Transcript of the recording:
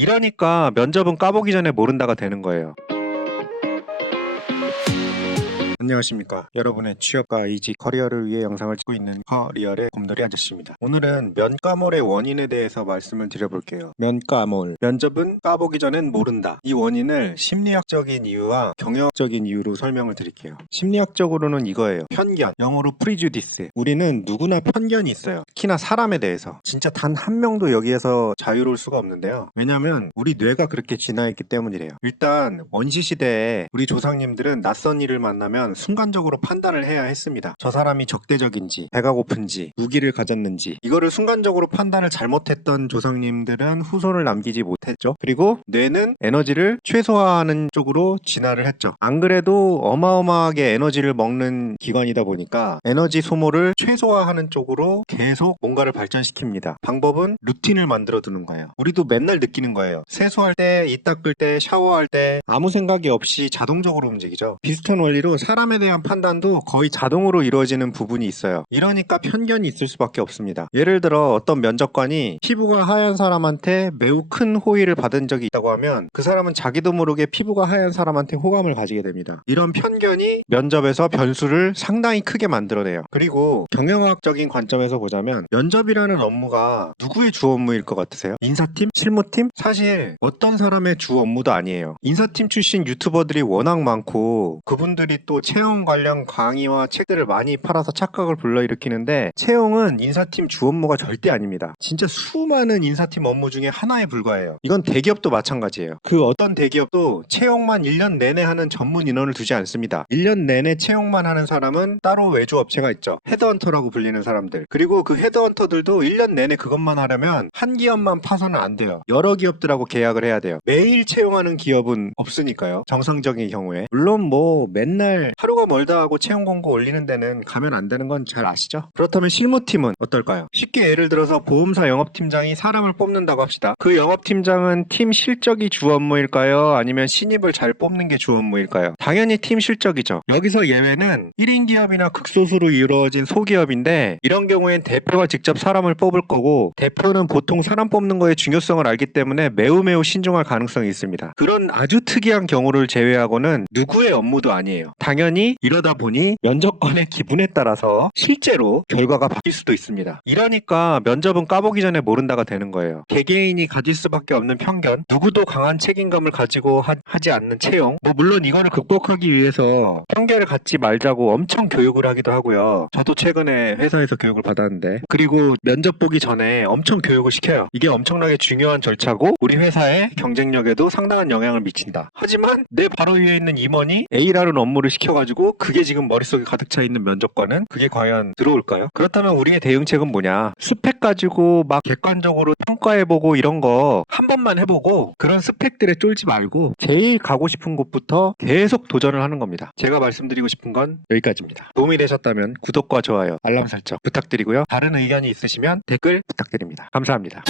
이러니까 면접은 까보기 전에 모른다가 되는 거예요. 안녕하십니까. 여러분의 취업과 이직 커리어를 위해 영상을 찍고 있는 커리어의 곰돌이 아저씨입니다. 오늘은 면까몰의 원인에 대해서 말씀을 드려볼게요. 면까몰. 면접은 까보기 전엔 모른다. 이 원인을 심리학적인 이유와 경영적인 이유로 설명을 드릴게요. 심리학적으로는 이거예요. 편견. 영어로 prejudice. 우리는 누구나 편견이 있어요. 특히나 사람에 대해서. 진짜 단 한 명도 여기에서 자유로울 수가 없는데요. 왜냐면 우리 뇌가 그렇게 진화했기 때문이래요. 일단 원시 시대에 우리 조상님들은 낯선 일을 만나면 순간적으로 판단을 해야 했습니다. 저 사람이 적대적인지, 배가 고픈지, 무기를 가졌는지 이거를 순간적으로 판단을 잘못했던 조상님들은 후손을 남기지 못했죠. 그리고 뇌는 에너지를 최소화하는 쪽으로 진화를 했죠. 안 그래도 어마어마하게 에너지를 먹는 기관이다 보니까 에너지 소모를 최소화하는 쪽으로 계속 뭔가를 발전시킵니다. 방법은 루틴을 만들어 두는 거예요. 우리도 맨날 느끼는 거예요. 세수할 때, 이 닦을 때, 샤워할 때 아무 생각이 없이 자동적으로 움직이죠. 비슷한 원리로 사람 에 대한 판단도 거의 자동으로 이루어지는 부분이 있어요. 이러니까 편견이 있을 수밖에 없습니다. 예를 들어 어떤 면접관이 피부가 하얀 사람한테 매우 큰 호의를 받은 적이 있다고 하면 그 사람은 자기도 모르게 피부가 하얀 사람한테 호감을 가지게 됩니다. 이런 편견이 면접에서 변수를 상당히 크게 만들어내요. 그리고 경영학적인 관점에서 보자면 면접이라는 업무가 누구의 주 업무일 것 같으세요? 인사팀? 실무팀? 사실 어떤 사람의 주 업무도 아니에요. 인사팀 출신 유튜버들이 워낙 많고 그분들이 또 채용 관련 강의와 책들을 많이 팔아서 착각을 불러일으키는데 채용은 인사팀 주 업무가 절대 아닙니다. 진짜 수많은 인사팀 업무 중에 하나에 불과해요. 이건 대기업도 마찬가지예요. 그 어떤 대기업도 채용만 1년 내내 하는 전문 인원을 두지 않습니다. 1년 내내 채용만 하는 사람은 따로 외주 업체가 있죠. 헤드헌터라고 불리는 사람들. 그리고 그 헤드헌터들도 1년 내내 그것만 하려면 한 기업만 파서는 안 돼요. 여러 기업들하고 계약을 해야 돼요. 매일 채용하는 기업은 없으니까요. 정상적인 경우에. 물론 뭐 맨날 하루가 멀다 하고 채용 공고 올리는 데는 가면 안 되는 건 잘 아시죠? 그렇다면 실무팀은 어떨까요? 쉽게 예를 들어서 보험사 영업팀장이 사람을 뽑는다고 합시다. 그 영업팀장은 팀 실적이 주 업무일까요? 아니면 신입을 잘 뽑는 게 주 업무일까요? 당연히 팀 실적이죠. 여기서 예외는 1인 기업이나 극소수로 이루어진 소기업인데 이런 경우엔 대표가 직접 사람을 뽑을 거고 대표는 보통 사람 뽑는 거의 중요성을 알기 때문에 매우 매우 신중할 가능성이 있습니다. 그런 아주 특이한 경우를 제외하고는 누구의 업무도 아니에요. 당연히 이러다 보니 면접관의 기분에 따라서 실제로 결과가 바뀔 수도 있습니다. 이러니까 면접은 까보기 전에 모른다가 되는 거예요. 개개인이 가질 수밖에 없는 편견, 누구도 강한 책임감을 가지고 하, 지 않는 채용. 뭐 물론 이거를 극복하기 위해서 편견을 갖지 말자고 엄청 교육을 하기도 하고요. 저도 최근에 회사에서 교육을 받았는데 그리고 면접 보기 전에 엄청 교육을 시켜요. 이게 엄청나게 중요한 절차고 우리 회사의 경쟁력에도 상당한 영향을 미친다. 하지만 내 바로 위에 있는 임원이 A라는 업무를 시켜가지 고 그게 지금 머릿속에 가득 차 있는 면접관은 그게 과연 들어올까요? 그렇다면 우리의 대응책은 뭐냐? 스펙 가지고 막 객관적으로 평가해보고 이런 거 한 번만 해보고 그런 스펙들에 쫄지 말고 제일 가고 싶은 곳부터 계속 도전을 하는 겁니다. 제가 말씀드리고 싶은 건 여기까지입니다. 도움이 되셨다면 구독과 좋아요, 알람 설정 부탁드리고요. 다른 의견이 있으시면 댓글 부탁드립니다. 감사합니다.